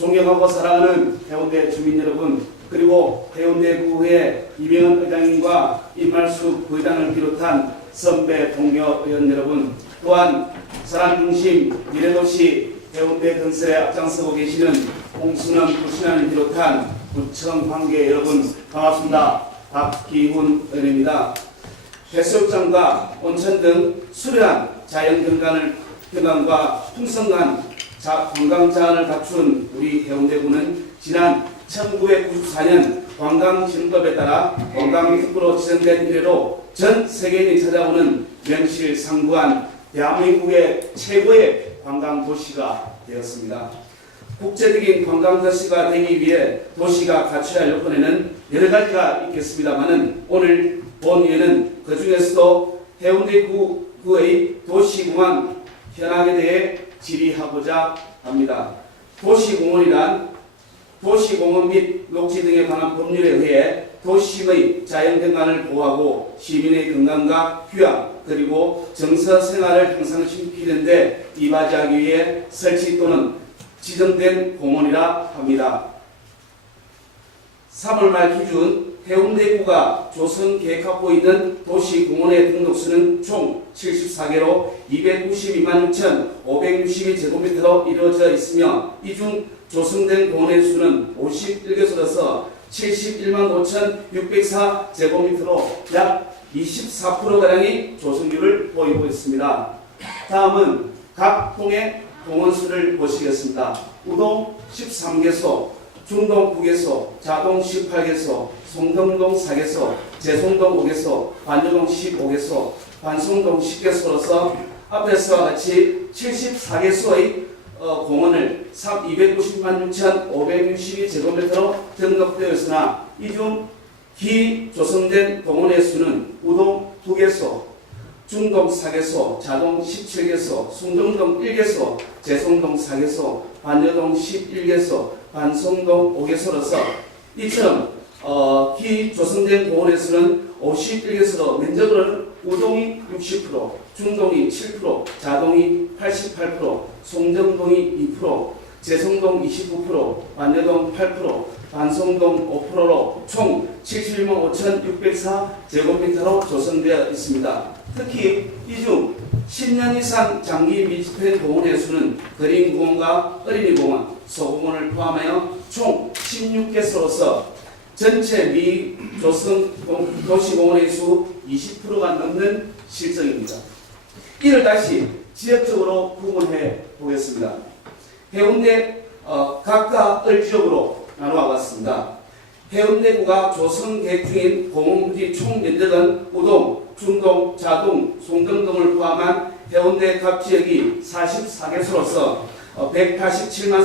존경하고 사랑하는 해운대 주민 여러분, 그리고 해운대구의 이병헌 의장님과 임말숙 부회장을 비롯한 선배 동료 의원 여러분, 또한 사람중심 미래도시 해운대 건설에 앞장서고 계시는 홍순원 부신환을 비롯한 구청 관계 여러분 반갑습니다. 박기훈 의원입니다. 해수욕장과 온천 등 수려한 자연경관과 풍성한 관광 자원을 갖춘 우리 해운대구는 지난 1994년 관광진흥법에 따라 관광특구로 지정된 이래로 전 세계인이 찾아오는 명실상부한 대한민국의 최고의 관광도시가 되었습니다. 국제적인 관광도시가 되기 위해 도시가 갖춰야 할 요건에는 여러 가지가 있겠습니다만은 오늘 본회의는 그 중에서도 해운대구의 도시공원 현황에 대해 질의하고자 합니다. 도시공원이란 도시공원 및 녹지 등에 관한 법률에 의해 도심의 자연경관을 보호하고 시민의 건강과 휴양 그리고 정서 생활을 향상시키는 데 이바지하기 위해 설치 또는 지정된 공원이라 합니다. 3월 말 기준 해운대구가 조성 계획하고 있는 도시공원의 등록수는 총 74개로 292만 6,562제곱미터로 이루어져 있으며 이 중 조성된 공원의 수는 51개소로서 71만 5,604제곱미터로 약 24%가량이 조성률을 보이고 있습니다. 다음은 각 동의 공원수를 보시겠습니다. 우동 13개소, 중동 9개소, 자동 18개소, 송정동 4개소, 제송동 5개소, 반여동 15개소, 반송동 10개소로서 앞에서와 같이 74개소의 공원을 290만 6,562제곱미터로 등록되어 있으나 이 중 기조성된 공원의 수는 우동 2개소, 중동 4개소, 자동 17개소, 송정동 1개소, 제송동 4개소, 반여동 11개소, 반송동 5개소로서 이처럼 기조성된 공원의 수는 51개소로 면적으로는 우동이 60%, 중동이 7%, 자동이 88%, 송정동이 2%, 제송동 29%, 반여동 8%, 반송동 5%로 총 71만 5,604제곱미터로 조성되어 있습니다. 특히 이 중 10년 이상 장기 밀집된 공원의 수는 그린공원과 어린이공원, 소공원을 포함하여 총 16개소로서 전체 미조성 도시공원의 수 20%가 넘는 실정입니다. 이를 다시 지역적으로 구분해 보겠습니다. 해운대 각각 을지역으로 나누어 봤습니다. 해운대구가 조성 계획 중인 공원부지 총 면적은 우동, 중동, 자동, 송정동을 포함한 해운대 각 지역이 44개소로서 187만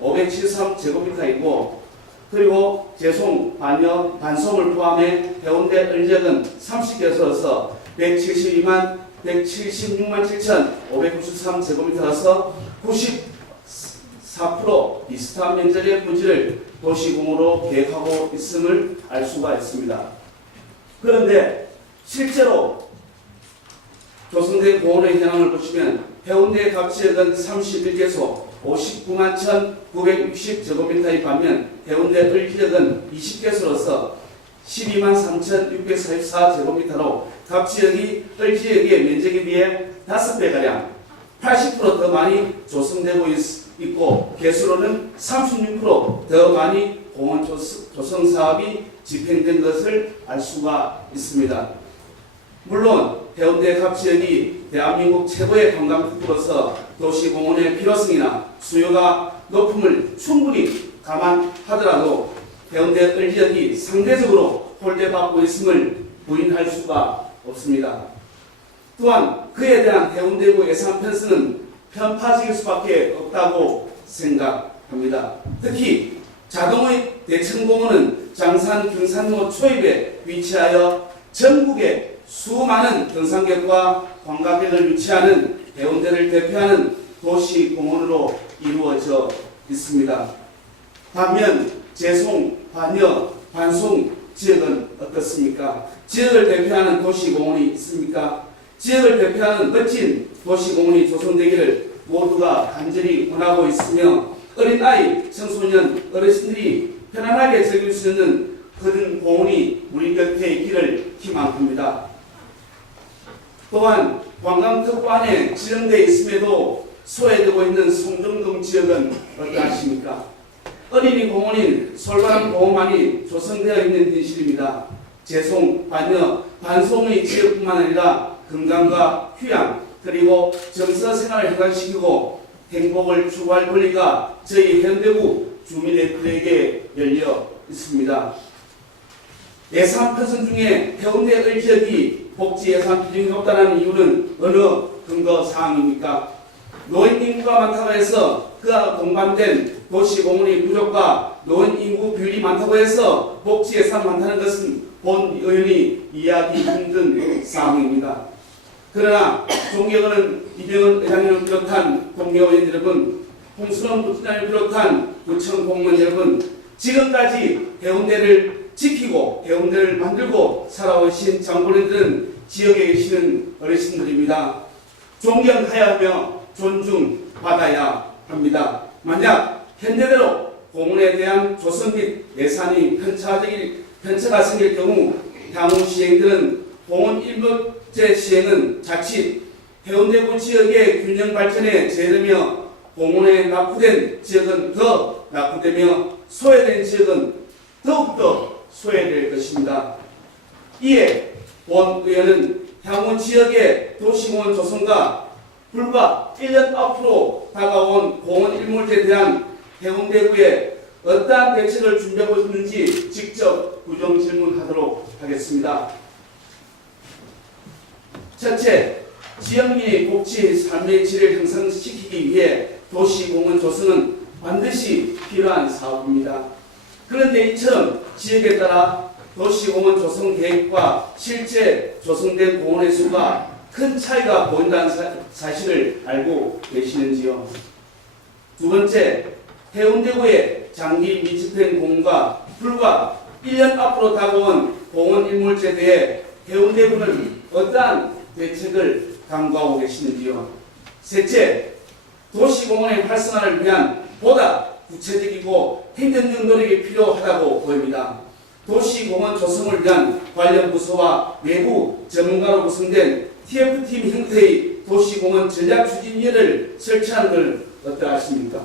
4,573제곱미터이고 그리고 제송, 반여, 반송을 포함해 해운대 을지역은 30개소로서 176만 7,593제곱미터라서 94% 비슷한 면적의 부지를 도시공원으로 계획하고 있음을 알 수가 있습니다. 그런데 실제로 조성된 공원의 현황을 보시면 해운대 각 지역은 31개소 59만 1,960제곱미터의 반면 해운대 을지역은 20개소로서 12만 3,644제곱미터로 각 지역이 을지역의 면적에 비해 5배가량 80% 더 많이 조성되고 있고 개수로는 36% 더 많이 공원 조성 사업이 집행된 것을 알 수가 있습니다. 물론 해운대 각 지역이 대한민국 최고의 관광특구로서 도시공원의 필요성이나 수요가 높음을 충분히 감안하더라도 해운대 을지역이 상대적으로 홀대받고 있음을 부인할 수가 없습니다. 또한 그에 대한 해운대구 예산 편성은 편파적일 수밖에 없다고 생각합니다. 특히 자동의 대천공원은 장산 경산로 초입에 위치하여 전국의 수많은 등산객과 관광객을 유치하는 해운대를 대표하는 도시공원으로 이루어져 있습니다. 반면 제송, 반여, 반송 지역은 어떻습니까? 지역을 대표하는 도시공원이 있습니까? 지역을 대표하는 멋진 도시공원이 조성되기를 모두가 간절히 원하고 있으며 어린아이, 청소년, 어르신들이 편안하게 즐길 수 있는 그런 공원이 우리 곁에 있기를 희망합니다. 또한 관광특구안에 지정되어 있음에도 소외되고 있는 송정동 지역은 어떠하십니까? 어린이 공원인 솔바람공원만이 조성되어 있는 현실입니다. 재송, 반려, 반송의 지역뿐만 아니라 건강과 휴양, 그리고 정서 생활을 향상시키고 행복을 추구할 권리가 저희 현대구 주민들에게 열려 있습니다. 예산 편성 중에 해운대 지역이 복지 예산 비중이 높다는 이유는 어느 근거 사항입니까? 노인 인구가 많다고 해서 그와 동반된 도시공원의 부족과 노인 인구 비율이 많다고 해서 복지 예산 많다는 것은 본 의원이 이해하기 힘든 사항입니다. 그러나 존경하는 이병헌 회장님을 비롯한 동료 의원 여러분, 홍순원 부총장을 비롯한 구청 공무원 여러분, 지금까지 해운대를 지키고 해운대를 만들고 살아오신 장본인들은 지역에 계시는 어르신들입니다. 존경해야 하며 존중받아야 합니다. 만약 현대대로 공원에 대한 조성 및 예산이 편차가 생길 경우 향후 시행들은 공원 일목제 시행은 자칫 해운대구 지역의 균형 발전에 제르며 공원에 낙후된 지역은 더 낙후되며 소외된 지역은 더욱더 소외될 것입니다. 이에 본 의원은 향후 지역의 도시공원 조성과 불과 1년 앞으로 다가온 공원 일몰제에 대한 해운대구에 어떠한 대책을 준비하고 있는지 직접 구정 질문하도록 하겠습니다. 첫째, 지역민의 복지, 삶의 질을 향상시키기 위해 도시공원 조성은 반드시 필요한 사업입니다. 그런데 이처럼 지역에 따라 도시공원 조성 계획과 실제 조성된 공원의 수가 큰 차이가 보인다는 사실을 알고 계시는지요? 두 번째, 해운대구의 장기 미집행 공원과 불과 1년 앞으로 다가온 공원 일몰제에 대해 해운대구는 어떠한 대책을 강구하고 계시는지요? 셋째, 도시공원의 활성화를 위한 보다 구체적이고 행정적 노력이 필요하다고 보입니다. 도시공원 조성을 위한 관련 부서와 외부 전문가로 구성된 TF팀 형태의 도시공원 전략추진위를 설치하는 걸 어떠하십니까?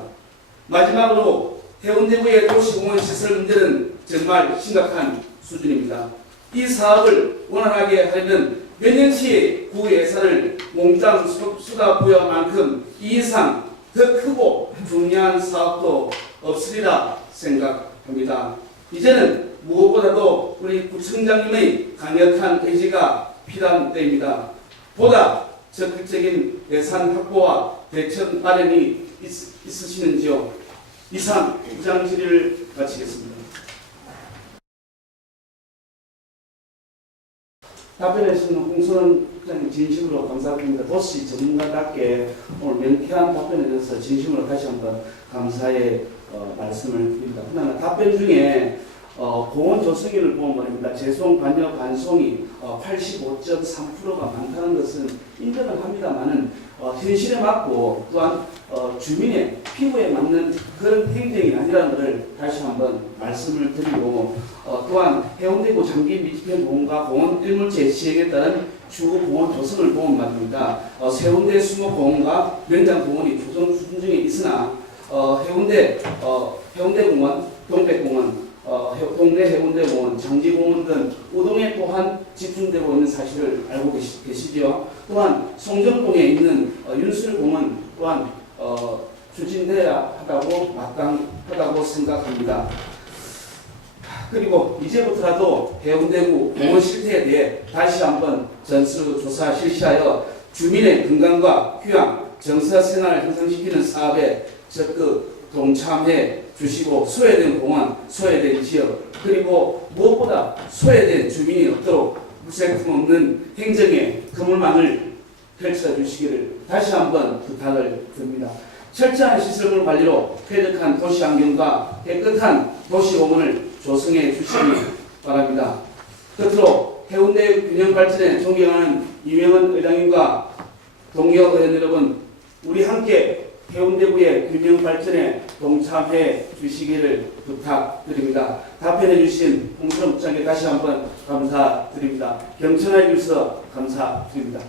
마지막으로 해운대구의 도시공원 시설 문제는 정말 심각한 수준입니다. 이 사업을 원활하게 하려면 몇 년치의 구 예산을 몽땅 쏟아부여할 만큼 이 이상 더 크고 중요한 사업도 없으리라 생각합니다. 이제는 무엇보다도 우리 구청장님의 강력한 의지가 필요한 때입니다. 보다 적극적인 예산 확보와 대책 마련이 있으시는지요? 이상 부장 질의를 마치겠습니다. 답변해 주신 홍순원 부장님 진심으로 감사드립니다. 도시 전문가답게 오늘 명쾌한 답변에 대해서 진심으로 다시 한번 감사의 말씀을 드립니다. 그러나 답변 중에 공원 조성률을 보면 말입니다. 재송, 반려, 반송이 85.3%가 많다는 것은 인정을 합니다만은 현실에 맞고 또한 주민의 피부에 맞는 그런 행정이 아니라는 것을 다시 한번 말씀을 드리고 또한 해운대구 장기 미집행 공원과 공원 일몰제 시행에 따른 주거 공원 조성을 보면 말입니다. 세운대 수목공원과 명장공원이 조성 수준 중에 있으나 해운대공원, 동백공원, 동대 해운대공원, 장지공원 등 우동에 또한 집중되고 있는 사실을 알고 계시죠. 또한 송정동에 있는 윤술공원 또한 추진돼야 하다고 마땅하다고 생각합니다. 그리고 이제부터라도 해운대구 공원 실태에 대해 다시 한번 전수조사 실시하여 주민의 건강과 휴양, 정서 생활을 향상시키는 사업에 적극 동참해 주시고 소외된 공원, 소외된 지역, 그리고 무엇보다 소외된 주민이 없도록 무색품 없는 행정의 그물망을 펼쳐주시기를 다시 한번 부탁을 드립니다. 철저한 시설물 관리로 쾌적한 도시환경과 깨끗한 도시공원을 조성해 주시기 바랍니다. 끝으로 해운대 균형 발전에 존경하는 이병헌 의장님과 동료 의원 여러분, 우리 함께 해운대구의 균형 발전에 동참해 주시기를 부탁드립니다. 답변해 주신 홍수남 국장께 다시 한번 감사드립니다. 경청해 주셔서 감사드립니다.